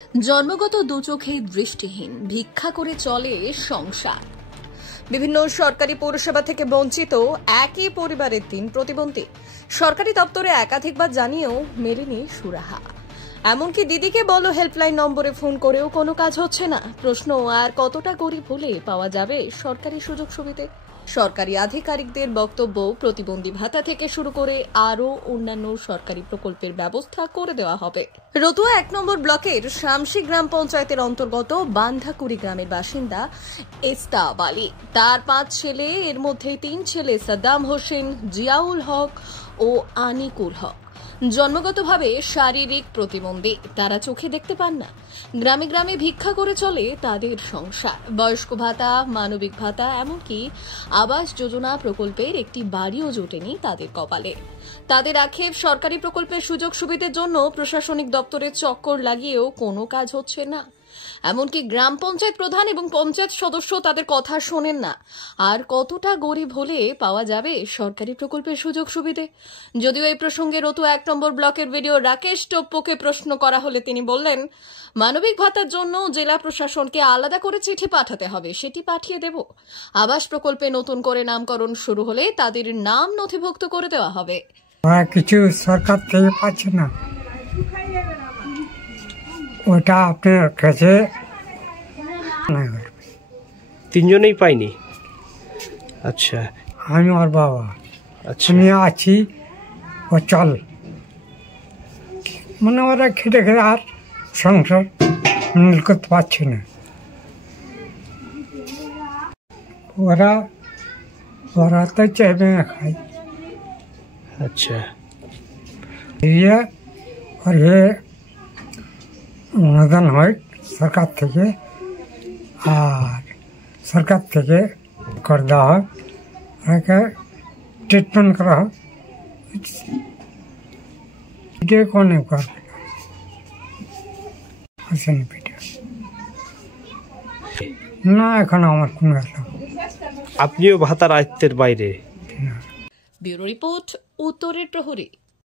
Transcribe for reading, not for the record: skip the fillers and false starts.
জন্মগত দুচোখেই দৃষ্টিহীন, ভিক্ষা করে চলে সংসার। বিভিন্ন সরকারি পরিষেবা থেকে বঞ্চিত একই পরিবারের ৩ প্রতিবন্ধী সরকারি দপ্তরে একাধিকবার জানিয়েও মেলেনি সুরাহা। এমনকি দিদিকে বলো হেল্পলাইন নম্বরে ফোন করেও কোনো কাজ হচ্ছে না। প্রশ্ন, আর কতটা গরিব হলে পাওয়া যাবে সরকারি সুযোগ সুবিধে? সরকারি আধিকারিকদের বক্তব্য, প্রতিবন্ধী ভাতা থেকে শুরু করে আরও অন্যান্য সরকারি প্রকল্পের ব্যবস্থা করে দেওয়া হবে। রতুয়া ১ নম্বর ব্লকের শামসি গ্রাম পঞ্চায়েতের অন্তর্গত বান্ধাকুড়ি গ্রামের বাসিন্দা এস্তাব আলী। তার ৫ ছেলে, এর মধ্যে ৩ ছেলে সাদ্দাম হোসেন, জিয়াউল হক ও আনিকুল হক জন্মগতভাবে শারীরিক প্রতিবন্ধী। তারা চোখে দেখতে পান না। গ্রামে গ্রামে ভিক্ষা করে চলে তাদের সংসার। বয়স্ক ভাতা, মানবিক ভাতা, এমনকি আবাস যোজনা প্রকল্পের একটি বাড়িও জোটেনি তাদের কপালে। তাদের আক্ষেপ, সরকারি প্রকল্পের সুযোগ সুবিধার জন্য প্রশাসনিক দপ্তরে চক্কর লাগিয়েও কোনো কাজ হচ্ছে না। এমনকি গ্রাম পঞ্চায়েত প্রধান এবং পঞ্চায়েত সদস্য তাদের কথা শোনেন না। আর কতটা গরিব হলে পাওয়া যাবে সরকারি প্রকল্পের সুযোগ সুবিধে? যদিও এই প্রসঙ্গে রতুয়া ১ নম্বর ব্লকের ভিডিও রাকেশ টোপ্পোকে প্রশ্ন করা হলে তিনি বললেন, মানবিক ভাতার জন্য জেলা প্রশাসনকে আলাদা করে চিঠি পাঠাতে হবে, সেটি পাঠিয়ে দেব। আবাস প্রকল্পে নতুন করে নামকরণ শুরু হলে তাদের নাম নথিভুক্ত করে দেওয়া হবে। কিছু সরকার থেকে পাচ্ছে না, ওটা আপনার কাছে ৩জনেই পাইনি। আচ্ছা, আমি আর বাবা, আচ্ছা, আমি আছি, ও চল মানে ওরা খেটে খেটে আর সংসার মিল করতে পারছে না। ওরা তো চাইবে না খাই। আচ্ছা, অনুদান হয় সরকার থেকে, আর সরকার থেকে করে দেওয়া হয়, ওকে ট্রিটমেন্ট করা হয়। কোনে করবে না, এখন আমার কোনো আপনিও ভাতার আয়ত্তের বাইরে। ব্যুরো রিপোর্ট, উত্তরের প্রহরী।